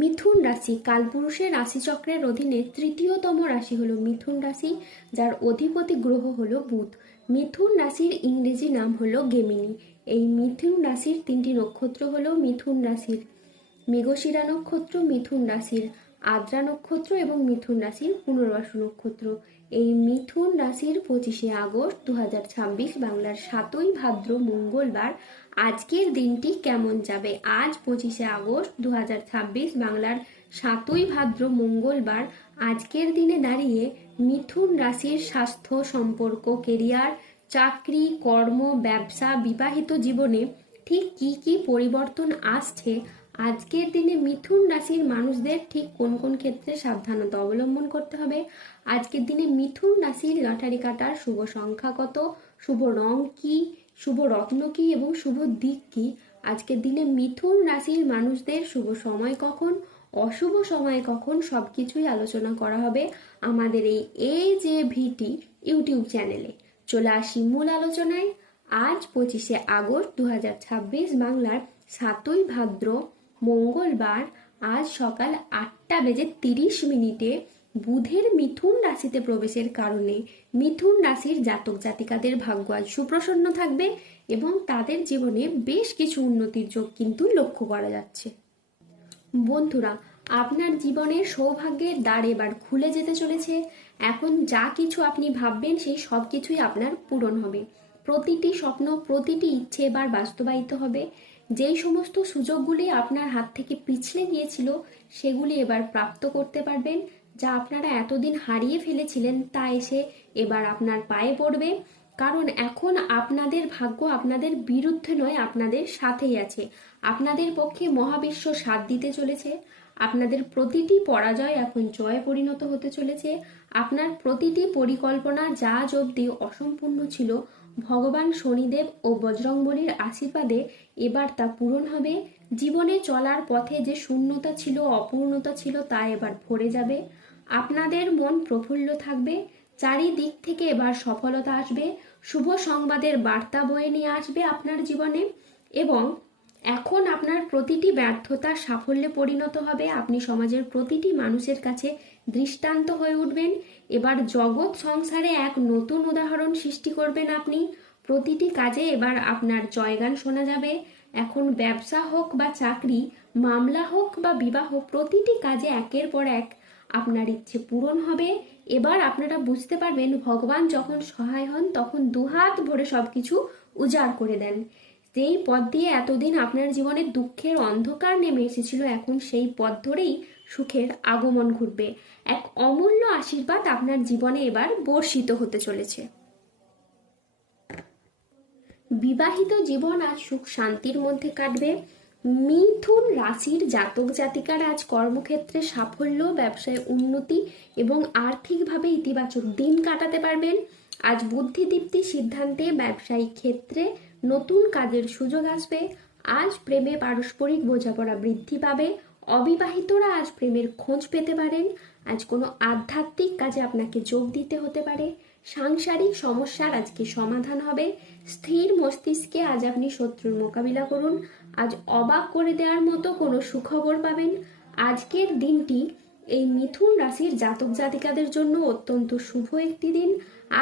মিথুন রাশি কালপুরুষের রাশিচক্রের অধীনে তৃতীয়তম রাশি হলো মিথুন রাশি, যার অধিপতি গ্রহ হলো বুধ। মিথুন রাশির ইংরেজি নাম হলো গেমিনি। এই মিথুন রাশির তিনটি নক্ষত্র হলো মিথুন রাশির মৃগশিরা নক্ষত্র, মিথুন রাশির আদ্রা নক্ষত্র এবং মিথুন রাশির পুনর্বসু নক্ষত্র। এই মিথুন রাশির 25শে আগস্ট 2026 বাংলার 7ই ভাদ্র মঙ্গলবার আজকের দিনটি কেমন যাবে। আজ 25শে আগস্ট 2026 বাংলার 7ই ভাদ্র মঙ্গলবার আজকের দিনে দাঁড়িয়ে মিথুন রাশির স্বাস্থ্য, সম্পর্ক, কেরিয়ার, চাকরি, কর্ম, ব্যবসা, বিবাহিত জীবনে ঠিক কি কি পরিবর্তন আসছে, আজকের দিনে মিথুন রাশির মানুষদের ঠিক কোন কোন ক্ষেত্রে সাবধানতা অবলম্বন করতে হবে, আজকের দিনে মিথুন রাশির লটারি কাটার শুভ সংখ্যা কত, শুভ রং কি, শুভ রত্ন কি এবং শুভ দিক কি, আজকের দিনে মিথুন রাশির মানুষদের শুভ সময় কখন, অশুভ সময় কখন, সবকিছুই আলোচনা করা হবে আমাদের এই যে ভিটি ইউটিউব চ্যানেলে। চলে আসি মূল আলোচনায়। আজ 25শে আগস্ট 2026 বাংলার 7ই ভাদ্র মঙ্গলবার আজ সকাল 8টা বেজে 30 মিনিটে বুধের মিথুন রাশিতে প্রবেশের কারণে মিথুন রাশির জাতক জাতিকাদের ভাগ্য আজ সুপ্রসন্ন থাকবে এবং তাদের জীবনে বেশ কিছু উন্নতির যোগ কিন্তু লক্ষ্য করা যাচ্ছে। বন্ধুরা, আপনার জীবনের সৌভাগ্যের দ্বার এবার খুলে যেতে চলেছে। এখন যা কিছু আপনি ভাববেন সেই সব কিছুই আপনার পূরণ হবে। প্রতিটি স্বপ্ন, প্রতিটি ইচ্ছে এবার বাস্তবায়িত হবে। যেই সমস্ত সুযোগগুলি আপনার হাত থেকে পিছলে গিয়েছিল সেগুলি এবার প্রাপ্ত করতে পারবেন। যা আপনারা এতদিন হারিয়ে ফেলেছিলেন তা এসে এবার আপনার পায়ে পড়বে। কারণ এখন আপনাদের ভাগ্য আপনাদের বিরুদ্ধে নয়, আপনাদের সাথেই আছে। আপনাদের পক্ষে মহাবিশ্ব সাথ দিতে চলেছে। আপনাদের প্রতিটি পরাজয় এখন জয়ে পরিণত হতে চলেছে। আপনার প্রতিটি পরিকল্পনা যা আজ অবধি অসম্পূর্ণ ছিল, ভগবান শনিদেব ও বজরংবলীর আশীর্বাদে এবার তা পূরণ হবে। জীবনে চলার পথে যে শূন্যতা ছিল, অপূর্ণতা ছিল, তা এবার ভরে যাবে। আপনাদের মন প্রফুল্ল থাকবে। চারিদিক থেকে এবার সফলতা আসবে। শুভ সংবাদের বার্তা বয়ে নিয়ে আসবে আপনার জীবনে এবং এখন আপনার প্রতিটি ব্যর্থতা সাফল্যে পরিণত হবে। আপনি সমাজের প্রতিটি মানুষের কাছে দৃষ্টান্ত হয়ে উঠবেন। এবার জগৎ সংসারে এক নতুন উদাহরণ সৃষ্টি করবেন আপনি। প্রতিটি কাজে এবার আপনার জয়গান শোনা যাবে। এখন ব্যবসা হোক বা চাকরি, মামলা হোক বা বিবাহ, প্রতিটি কাজে একের পর এক আপনার ইচ্ছে পূরণ হবে। এবার আপনারা বুঝতে পারবেন ভগবান যখন সহায় হন তখন দুহাত ভরে সবকিছু উজাড় করে দেন। যেই পথ দিয়ে এতদিন আপনার জীবনে দুঃখের অন্ধকার নেমে এসেছিল, এখন সেই পথ ধরেই সুখের আগমন ঘটবে। এক অমূল্য আশীর্বাদ আপনার জীবনে এবার বর্ষিত হতে চলেছে। বিবাহিত জীবন আজ সুখ শান্তির মধ্যে কাটবে। মিথুন রাশির জাতক জাতিকারা আজ কর্মক্ষেত্রে সাফল্য, ব্যবসায় উন্নতি এবং আর্থিকভাবে ইতিবাচক দিন কাটাতে পারবেন। আজ বুদ্ধিদীপ্তি সিদ্ধান্তে ব্যবসায়িক ক্ষেত্রে নতুন কাজের সুযোগ আসবে। আজ প্রেমে পারস্পরিক বোঝাপড়া বৃদ্ধি পাবে। অবিবাহিতরা আজ প্রেমের খোঁজ পেতে পারেন। আজ কোনো আধ্যাত্মিক কাজে আপনাকে যোগ দিতে হতে পারে। সাংসারিক সমস্যার আজকে সমাধান হবে। স্থির মস্তিষ্কে আজ আপনি শত্রুর মোকাবিলা করুন। আজ অবাক করে দেওয়ার মতো কোনো সুখবর পাবেন। আজকের দিনটি এই মিথুন রাশির জাতক জাতিকাদের জন্য অত্যন্ত শুভ একটি দিন।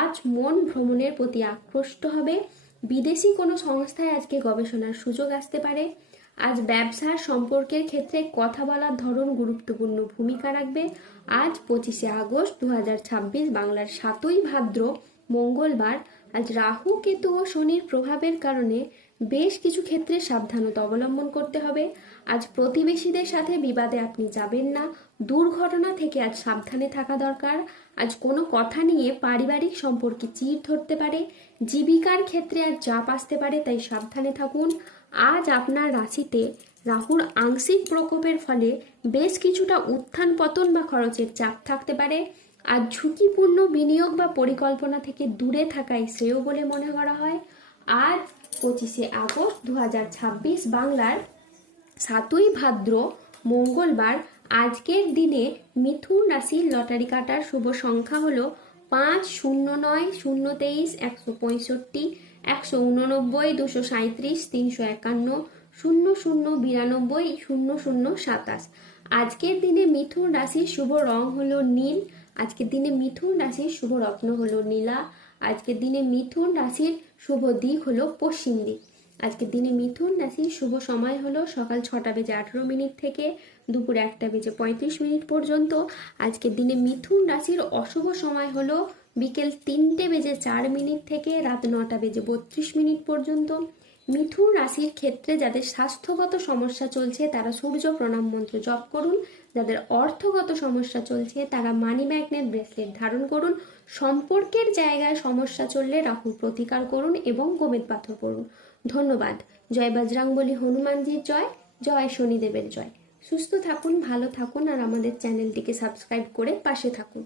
আজ মন ভ্রমণের প্রতি আকৃষ্ট হবে। বিদেশি কোনো সংস্থায় আজকে গবেষণার সুযোগ আসতে পারে। আজ ব্যবসার সম্পর্কের ক্ষেত্রে কথা বলার ধরন গুরুত্বপূর্ণ ভূমিকা রাখবে। আজ 25শে আগস্ট 2026 বাংলার 7ই ভাদ্র মঙ্গলবার আজ রাহু, কেতু ও শনির প্রভাবের কারণে বেশ কিছু ক্ষেত্রে সাবধানতা অবলম্বন করতে হবে। আজ প্রতিবেশীদের সাথে বিবাদে আপনি যাবেন না। দুর্ঘটনা থেকে আজ সাবধানে থাকা দরকার। আজ কোনো কথা নিয়ে পারিবারিক সম্পর্কে চিড় ধরতে পারে। জীবিকার ক্ষেত্রে আজ চাপ আসতে পারে, তাই সাবধানে থাকুন। আজ আপনার রাশিতে রাহুর আংশিক প্রকোপের ফলে বেশ কিছুটা উত্থান পতন বা খরচের চাপ থাকতে পারে। আজ ঝুঁকিপূর্ণ বিনিয়োগ বা পরিকল্পনা থেকে দূরে থাকাই শ্রেয় বলে মনে করা হয়। আজ 25শে আগস্ট 2026 বাংলার 7ই ভাদ্র মঙ্গলবার আজকের দিনে মিথুন রাশির লটারি কাটার শুভ সংখ্যা হলো 5, 09, 023, 165, 189, 237, 351। 00920027। আজকের দিনে মিথুন রাশির শুভ রং হলো নীল। আজকের দিনে মিথুন রাশির শুভ রত্ন হলো নীলা। আজকের দিনে মিথুন রাশির শুভ দিক হলো পশ্চিম দিক। আজকের দিনে মিথুন রাশির শুভ সময় হলো সকাল 6টা বেজে 18 মিনিট থেকে দুপুর 1টা বেজে 35 মিনিট পর্যন্ত। আজকের দিনে মিথুন রাশির অশুভ সময় হলো বিকেল 3টে বেজে 4 মিনিট থেকে রাত 9টা বেজে 32 মিনিট পর্যন্ত। মিথুন রাশির ক্ষেত্রে যাদের স্বাস্থ্যগত সমস্যা চলছে তারা সূর্য প্রণাম মন্ত্র জপ করুন। যাদের অর্থগত সমস্যা চলছে তারা মানি ম্যাগনেট ব্রেসলেট ধারণ করুন। সম্পর্কের জায়গায় সমস্যা চললে রাহুর প্রতিকার করুন এবং গোমেদ পাথর করুন। ধন্যবাদ। জয় বজরংবলী হনুমানজির জয়, জয় শনিদেবের জয়। সুস্থ থাকুন, ভালো থাকুন আর আমাদের চ্যানেলটিকে সাবস্ক্রাইব করে পাশে থাকুন।